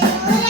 Yeah.